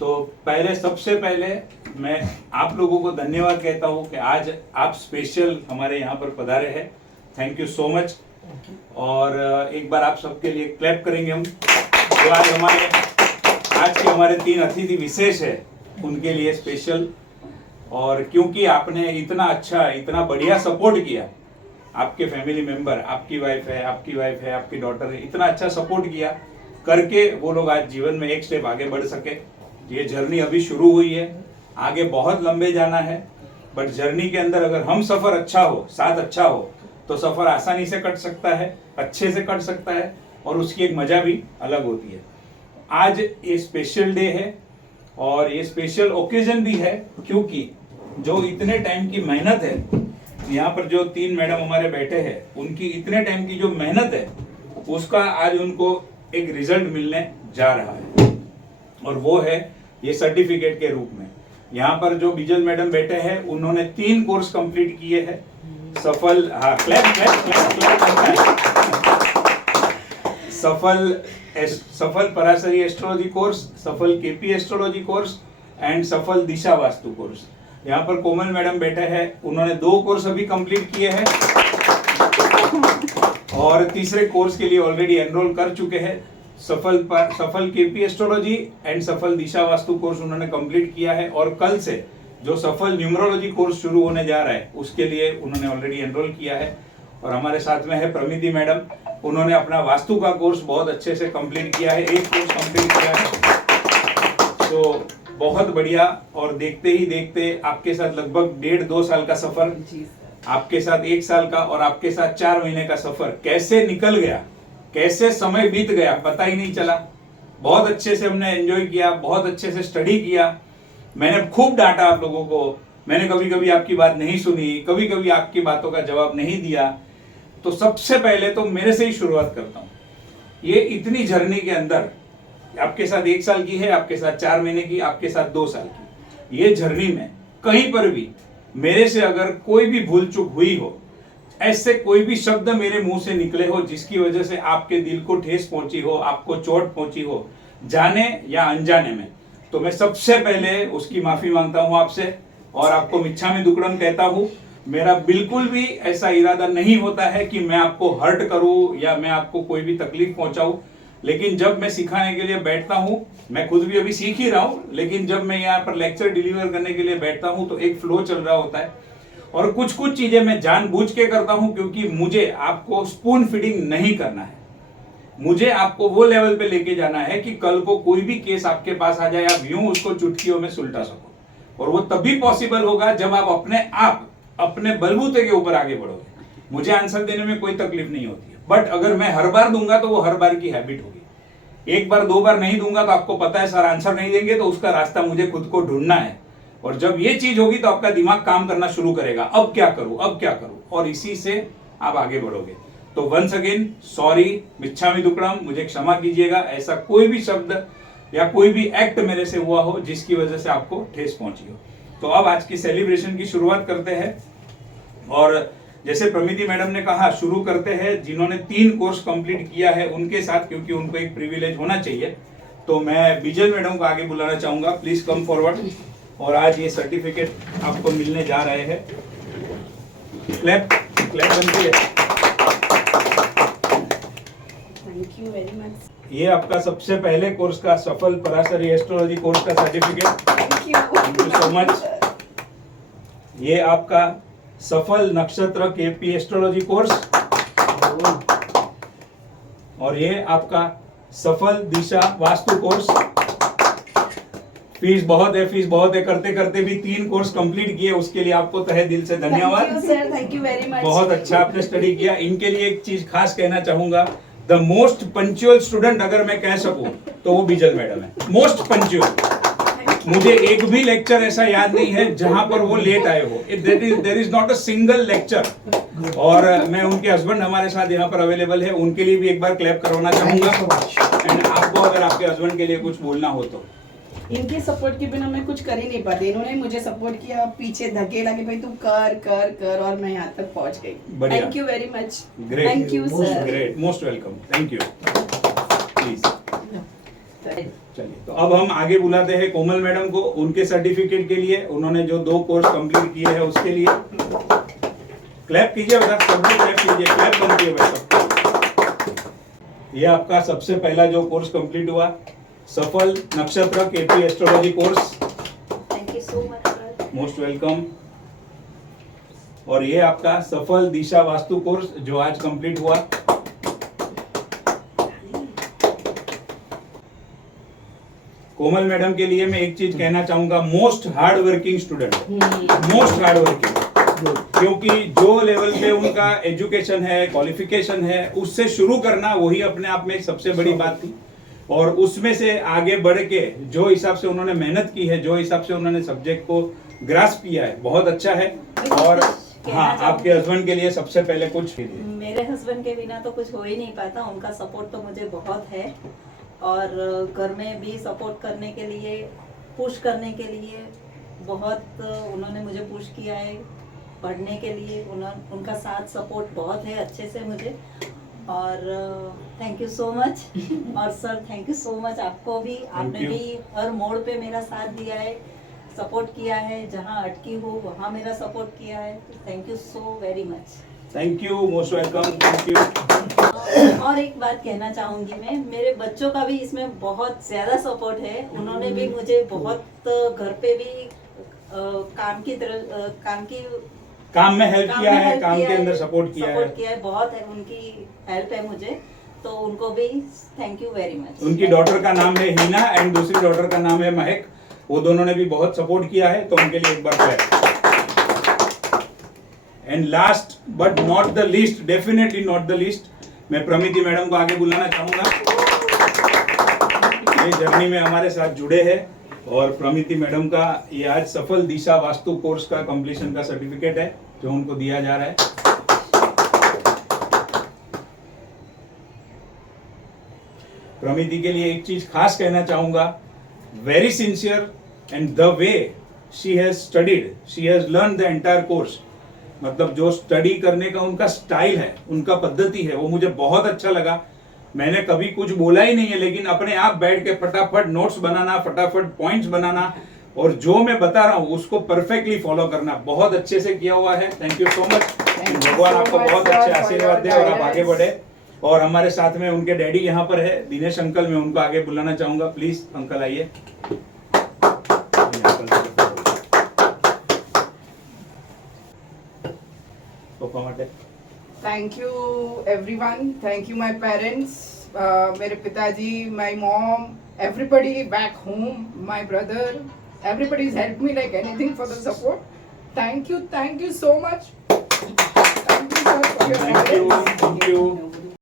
तो पहले सबसे पहले मैं आप लोगों को धन्यवाद कहता हूँ कि आज आप स्पेशल हमारे यहाँ पर पधारे हैं। Thank you so much. और एक बार आप सबके लिए क्लैप करेंगे हम, जो आज के हमारे 3 अतिथि विशेष है उनके लिए स्पेशल। और क्योंकि आपने इतना अच्छा, इतना बढ़िया सपोर्ट किया, आपके फैमिली मेंबर, आपकी वाइफ है, आपकी डॉटर है, इतना अच्छा सपोर्ट किया करके वो लोग आज जीवन में एक स्टेप आगे बढ़ सके। ये जर्नी अभी शुरू हुई है, आगे बहुत लंबे जाना है, बट जर्नी के अंदर अगर हम सफर अच्छा हो, साथ अच्छा हो, तो सफर आसानी से कट सकता है, अच्छे से कट सकता है और उसकी एक मजा भी अलग होती है। आज ये स्पेशल डे है और ये स्पेशल ओकेजन भी है, क्योंकि जो इतने टाइम की मेहनत है, यहाँ पर जो 3 मैडम हमारे बैठे हैं, उनकी इतने टाइम की जो मेहनत है उसका आज उनको एक रिजल्ट मिलने जा रहा है, और वो है ये सर्टिफिकेट के रूप में। यहाँ पर जो बिजल मैडम बैठे हैं, उन्होंने 3 कोर्स कंप्लीट किए हैं सफल। हाँ, क्लैप क्लैप क्लैप क्लैप। सफल पराशरी एस्ट्रोलॉजी कोर्स, सफल केपी एस्ट्रोलॉजी कोर्स एंड सफल दिशा वास्तु कोर्स। यहाँ पर कोमल मैडम बैठे हैं, उन्होंने 2 कोर्स अभी कंप्लीट किए हैं और तीसरे कोर्स के लिए ऑलरेडी एनरोल कर चुके हैं। सफल केपी एस्ट्रोलॉजी एंड सफल दिशा वास्तु कोर्स उन्होंने कंप्लीट किया है, और कल से जो सफल न्यूमरोलॉजी कोर्स शुरू होने जा रहा है उसके लिए उन्होंने ऑलरेडी एनरोल किया है। और हमारे साथ में है प्रमिति मैडम, उन्होंने अपना वास्तु का कोर्स बहुत अच्छे से कंप्लीट किया है, 1 कोर्स कंप्लीट किया है। तो बहुत बढ़िया। और देखते ही देखते आपके साथ लगभग 1.5-2 साल का सफर, आपके साथ 1 साल का और आपके साथ 4 महीने का सफर कैसे निकल गया, कैसे समय बीत गया पता ही नहीं चला। बहुत अच्छे से हमने एंजॉय किया, बहुत अच्छे से स्टडी किया। मैंने खूब डांटा आप लोगों को, मैंने कभी कभी आपकी बात नहीं सुनी, कभी कभी आपकी बातों का जवाब नहीं दिया। तो सबसे पहले तो मेरे से ही शुरुआत करता हूँ। ये इतनी जर्नी के अंदर आपके साथ 1 साल की है, आपके साथ 4 महीने की, आपके साथ 2 साल की, ये जर्नी में कहीं पर भी मेरे से अगर कोई भी भूल चूक हुई हो, ऐसे कोई भी शब्द मेरे मुंह से निकले हो जिसकी वजह से आपके दिल को ठेस पहुंची हो, आपको चोट पहुंची हो, जाने या अनजाने में, तो मैं सबसे पहले उसकी माफी मांगता हूं आपसे और आपको मिच्छामि दुक्कडम कहता हूं। मेरा बिल्कुल भी ऐसा इरादा नहीं होता है कि मैं आपको हर्ट करूं या मैं आपको कोई भी तकलीफ पहुंचाऊं, लेकिन जब मैं सिखाने के लिए बैठता हूं, मैं खुद भी अभी सीख ही रहा हूं, लेकिन जब मैं यहाँ पर लेक्चर डिलीवर करने के लिए बैठता हूं तो एक फ्लो चल रहा होता है और कुछ चीजें मैं जानबूझ के करता हूं, क्योंकि मुझे आपको स्पून फीडिंग नहीं करना है। मुझे आपको वो लेवल पे लेके जाना है कि कल को कोई भी केस आपके पास आ जाए, आप यूं उसको चुटकियों में सुलटा सको, और वो तभी पॉसिबल होगा जब आप अपने बलबूते के ऊपर आगे बढ़ोगे। मुझे आंसर देने में कोई तकलीफ नहीं होती है, बट अगर मैं हर बार दूंगा तो वो हर बार की हैबिट होगी। 1 बार 2 बार नहीं दूंगा तो आपको पता है सर आंसर नहीं देंगे, तो उसका रास्ता मुझे खुद को ढूंढना है। और जब ये चीज होगी तो आपका दिमाग काम करना शुरू करेगा, अब क्या करूं, अब क्या करूं, और इसी से आप आगे बढ़ोगे। तो वंस अगेन सॉरी, मिच्छामि दुक्कडम, मुझे क्षमा कीजिएगा, ऐसा कोई भी शब्द या कोई भी एक्ट मेरे से हुआ हो जिसकी वजह से आपको ठेस पहुंची हो। तो अब आज की सेलिब्रेशन की शुरुआत करते हैं, और जैसे प्रमिति मैडम ने कहा, शुरू करते हैं जिन्होंने 3 कोर्स कंप्लीट किया है उनके साथ, क्योंकि उनको एक प्रिविलेज होना चाहिए। तो मैं बिजल मैडम को आगे बुलाना चाहूंगा, प्लीज कम फॉरवर्ड। और आज ये सर्टिफिकेट आपको मिलने जा रहे हैं। क्लैप क्लैप बनती है। Thank you very much. ये आपका सबसे पहले कोर्स का सफल पराशरी एस्ट्रोलॉजी कोर्स का certificate. Thank you so much. ये आपका सफल नक्षत्र केपी एस्ट्रोलॉजी कोर्स, और ये आपका सफल दिशा वास्तु कोर्स। फीस बहुत है, करते करते भी 3 कोर्स कंप्लीट किए, उसके लिए आपको तहे दिल से धन्यवाद sir, thank you very much. बहुत अच्छा आपने स्टडी किया। इनके लिए एक चीज खास कहना चाहूंगा, द मोस्ट पंक्चुअल स्टूडेंट अगर मैं कह सकूं तो वो बिजल मैडम है, मोस्ट पंक्चुअल। मुझे एक भी लेक्चर ऐसा याद नहीं है जहां पर वो लेट आए हो। There is not a single lecture. और मैं उनके हस्बैंड हमारे साथ यहाँ पर अवेलेबल है, उनके लिए भी एक बार क्लैप करवाना चाहूंगा। एंड आपको अगर आपके हस्बैंड के लिए कुछ बोलना हो तो। इनके सपोर्ट के बिना मैं कुछ कर ही नहीं पाती। इन्होंने मुझे सपोर्ट किया, पीछे धकेला कि भाई तू कर कर कर, और मैं यहाँ तक पहुँच गई। Thank you very much. Great, thank you sir. Great, most welcome, thank you. Please चलिए, तो अब हम आगे बुलाते हैं कोमल मैडम को उनके सर्टिफिकेट के लिए। उन्होंने जो 2 कोर्स कंप्लीट किए हैं उसके लिए क्लैप कीजिए बेटा, सब लोग क्लैप कीजिए, क्लैप बनती है भाई सबको। ये आपका सबसे पहला जो कोर्स कंप्लीट हुआ, सफल नक्षत्र KP astrology course. Thank you so much sir. Most welcome. और ये आपका सफल दिशा वास्तु कोर्स जो आज कंप्लीट हुआ। कोमल मैडम के लिए मैं एक चीज कहना चाहूंगा, most hard working student, most hard working, क्योंकि जो लेवल पे उनका एजुकेशन है, क्वालिफिकेशन है, उससे शुरू करना वही अपने आप में सबसे बड़ी बात थी। और उसमें से आगे बढ़ के जो हिसाब से उन्होंने मेहनत की है, जो हिसाब से उन्होंने सब्जेक्ट को ग्रास्प किया है, बहुत अच्छा है। और हाँ, आपके हस्बैंड के लिए सबसे पहले कुछ मेरे हस्बैंड के बिना तो कुछ हो ही नहीं पाता, उनका सपोर्ट तो मुझे बहुत है। और घर में भी सपोर्ट करने के लिए, पुश करने के लिए बहुत उन्होंने मुझे पुश किया है पढ़ने के लिए। उनका साथ सपोर्ट बहुत है अच्छे से मुझे। और थैंक यू सो मच। और sir thank you so much आपको भी, आपने भी हर मोड़ पे मेरा साथ दिया है, सपोर्ट किया है, जहाँ अटकी हो वहाँ मेरा सपोर्ट किया है। Thank you so very much. Thank you, most welcome, thank you. और एक बात कहना चाहूंगी मैं, मेरे बच्चों का भी इसमें बहुत ज्यादा सपोर्ट है। उन्होंने भी मुझे बहुत घर पे भी काम में हेल्प किया है, काम के अंदर सपोर्ट किया है, बहुत है, उनकी हेल्प है मुझे, तो उनको भी थैंक यू वेरी मच। उनकी डॉटर का नाम है हीना एंड दूसरी डॉटर का नाम है महक, वो दोनों ने भी बहुत सपोर्ट किया है, तो उनके लिए एक बार clap. And last but not the least, definitely not the least, मैं प्रमिति मैडम को आगे बुलाना चाहूंगा। ये जर्नी में हमारे साथ जुड़े हैं और प्रमिति मैडम का ये आज सफल दिशा वास्तु कोर्स का कंप्लीशन का सर्टिफिकेट है जो उनको दिया जा रहा है। प्रमिति के लिए एक चीज खास कहना चाहूंगा, very sincere and the way she has studied, she has learn the entire course, मतलब जो स्टडी करने का उनका स्टाइल है, उनका पद्धति है, वो मुझे बहुत अच्छा लगा। मैंने कभी कुछ बोला ही नहीं है, लेकिन अपने आप बैठ के फटाफट नोट्स बनाना, फटाफट पॉइंट्स बनाना और जो मैं बता रहा हूँ उसको परफेक्टली फॉलो करना बहुत अच्छे से किया हुआ है। Thank you so much. भगवान आपको बहुत अच्छे आशीर्वाद दे और आप आगे बढ़े। और हमारे साथ में उनके डैडी यहाँ पर है, दिनेश अंकल, मैं उनको आगे बुलाना चाहूंगा। प्लीज अंकल आइए। Thank you everyone. Thank you my parents, मेरे पिताजी, my mom, everybody back home, my brother, everybody has helped me like anything for the support. Thank you so much. Thank you sir for your guidance. Thank you.